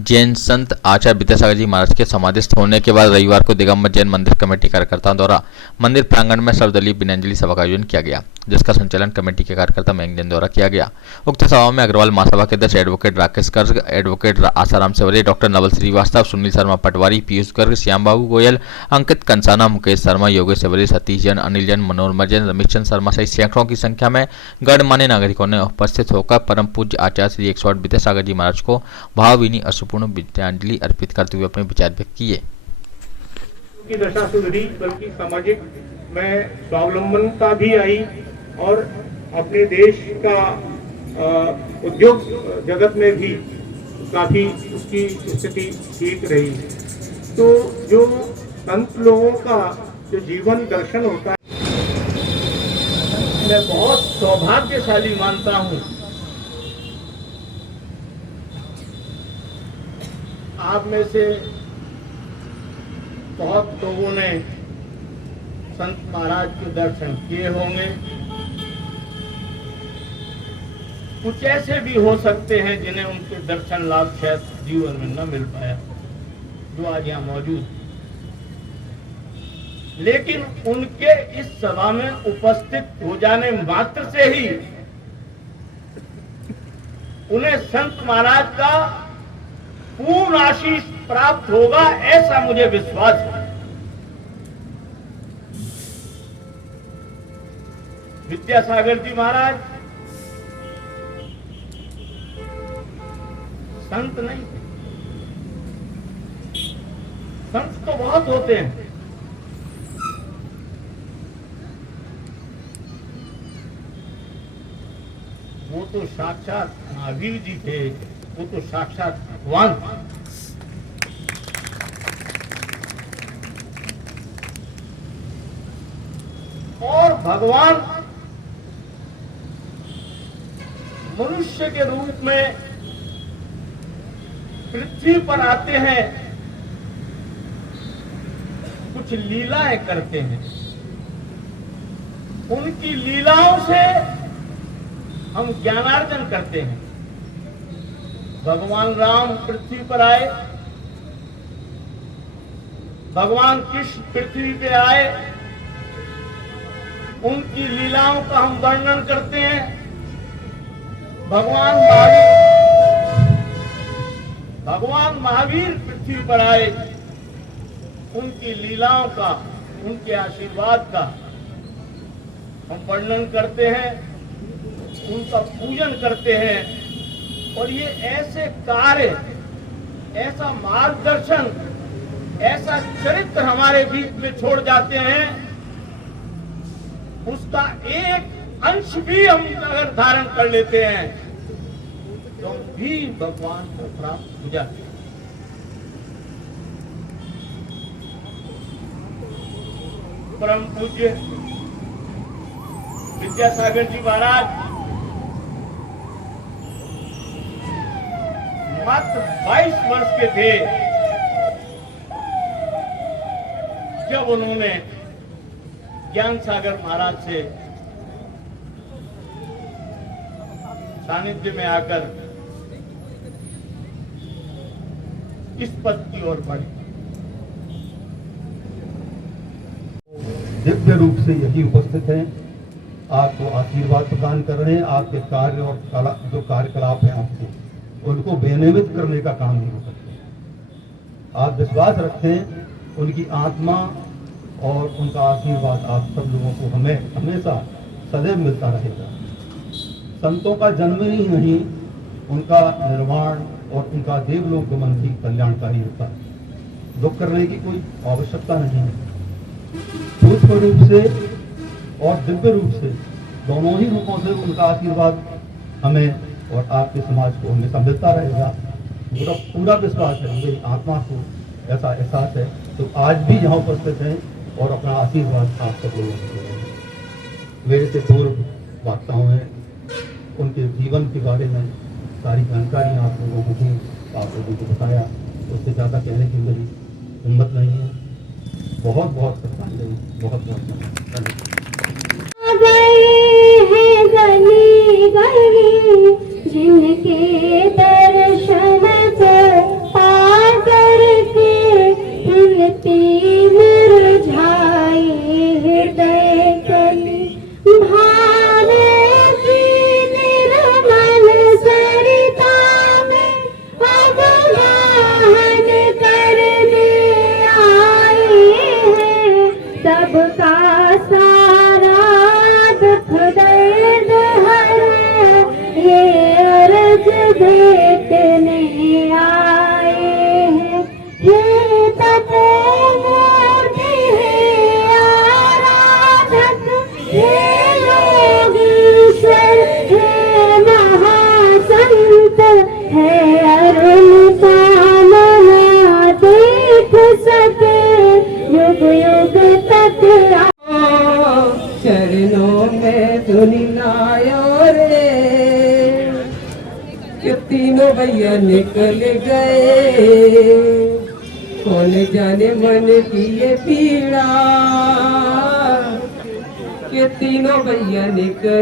जैन संत आचार्य विद्यासागर जी महाराज के समाधिस्थ होने के बाद रविवार को दिगंबर जैन मंदिर कमेटी कार्यकर्ताओं द्वारा मंदिर प्रांगण में सर्वदलीय विनयाञ्जलि सभा का आयोजन किया गया, जिसका संचालन कमेटी के कार्यकर्ता मयंक जैन द्वारा किया गया। उक्त सभा में अग्रवाल महासभा के अध्यक्ष advocate Rakesh Garg, advocate Asaram Sewari, doctor Naval Srivastava, Sunil Sharma पटवारी, पीयूष गर्ग, श्याम बाबू गोयल, अंकित कंसाना, मुकेश शर्मा, योगेश सेवरी, सतीश जैन, अनिल जैन, मनोरमा जैन, रमेश चंद्र शर्मा सहित सैकड़ों की संख्या में गणमान्य नागरिकों ने उपस्थित होकर परम पूज्य आचार्य श्री 108 विद्यासागर जी महाराज को भावभीनी अश्रुपूर्ण विद्यांजलि अर्पित करते हुए अपने विचार व्यक्त किए। की दशा सुधरी, बल्कि सामाजिक में स्वावलंबनता भी आई और अपने देश का उद्योग जगत में भी काफी उसकी स्थिति ठीक रही। तो जो संत लोगों का जो जीवन दर्शन होता है, मैं बहुत सौभाग्यशाली मानता हूँ। आप में से बहुत लोगों ने संत महाराज के दर्शन किए होंगे। कुछ ऐसे भी हो सकते हैं जिन्हें उनके दर्शन लाभ शायद जीवन में न मिल पाया, जो आज यहाँ मौजूद। लेकिन उनके इस सभा में उपस्थित हो जाने मात्र से ही उन्हें संत महाराज का पूर्ण आशीष प्राप्त होगा, ऐसा मुझे विश्वास है। विद्यासागर जी महाराज संत नहीं, संत तो बहुत होते हैं, वो तो साक्षात महावीर जी थे, वो तो साक्षात भगवान थे। और भगवान मनुष्य के रूप में पृथ्वी पर आते हैं, कुछ लीलाएं करते हैं। उनकी लीलाओं से हम ज्ञानार्जन करते हैं। भगवान राम पृथ्वी पर आए, भगवान कृष्ण पृथ्वी पे आए, उनकी लीलाओं का हम वर्णन करते हैं। भगवान महावीर पृथ्वी पर आए, उनकी लीलाओं का, उनके आशीर्वाद का हम वर्णन करते हैं, उनका पूजन करते हैं। और ये ऐसे कार्य, ऐसा मार्गदर्शन, ऐसा चरित्र हमारे बीच में छोड़ जाते हैं, उसका एक अंश भी हम अगर धारण कर लेते हैं तो हम भी भगवान को प्राप्त हो जाते हैं। परम पूज्य विद्यासागर जी महाराज मात्र 22 वर्ष के थे जब उन्होंने ज्ञान सागर महाराज से सानिध्य में आकर इस पद की ओर बढ़े। दिव्य रूप से यही उपस्थित हैं, आपको आशीर्वाद प्रदान कर रहे हैं। आपके कार्य और जो कार्यकलाप हैं आपको उनको बेनियमित करने का काम नहीं हो सकता। आप विश्वास रखें, उनकी आत्मा और उनका आशीर्वाद आप सब लोगों को हमें हमेशा सदैव मिलता रहेगा। संतों का जन्म ही नहीं, उनका निर्माण और उनका देवलोक गमन भी कल्याणकारी होता है। दुख करने की कोई आवश्यकता नहीं है। सूक्ष्म रूप से और दिव्य रूप से, दोनों ही रूपों से उनका आशीर्वाद हमें और आपके समाज को हमेशा मिलता रहेगा। मेरा पूरा विश्वास है, मेरी आत्मा को ऐसा एहसास है। तो आज भी यहाँ उपस्थित हैं और अपना आशीर्वाद आप सब लोगों को देंगे। मेरे से पूर्व वक्ताओं ने उनके जीवन के बारे में सारी जानकारी आप लोगों को दी, आप लोगों को बताया। उससे ज़्यादा कहने की मेरी हिम्मत नहीं है। बहुत बहुत श्रद्धांजलि, बहुत बहुत धन्यवाद। जिनके दर्शन को देखने आए हैं। ये तपोमूर्ति है आराधक, ये योगीश्वर है महासंत, है अरुण सामना देख सके युग युग तक। चरणों में धुनी लायो रे, कि तीनों भैया निकल गए, कौन जाने मन की ये पीड़ा, कि तीनों भैया निकल